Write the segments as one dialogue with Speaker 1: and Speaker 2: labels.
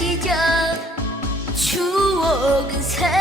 Speaker 1: 시작 추억은 새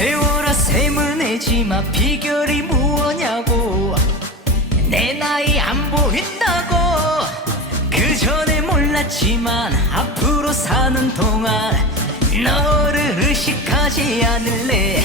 Speaker 2: 세월아 샘을 내지 마. 비결이 무엇냐고. 내 나이 안 보인다고. 그 전에 몰랐지만 앞으로 사는 동안 너를 의식하지 않을래.